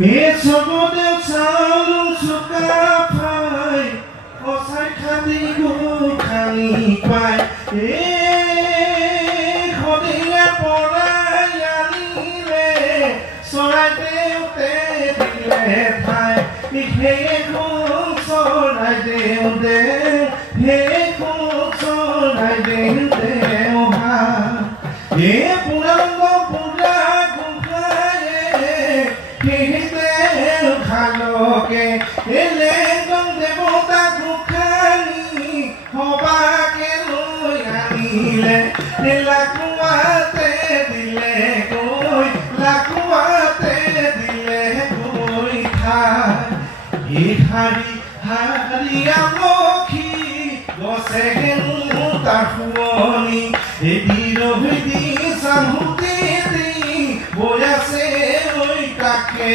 চবতে চাউল চুকা পাই কচাই খান্দি গোখানি পাই সদিলে পৰাই আনিলে চৰাই দেউতে দিলে ঠাই সেইখন চৰাই দেউতে সেইখন চৰাই দেউতে অহা পুৰাংগ পুৰা গোসাঁয়ে খালকে এলে গং দেৱতা গোসাঁনী সবাকে লৈ আনিলে লাকুৱাতে দিলে গৈ লাকুৱাতে দিলে গৈ ঠাই শাৰী শাৰী আমখি গছে হেনো তাৰ শুৱনি বিৰহি দি চাহুতি দি বৈ আছে ঐ তাকে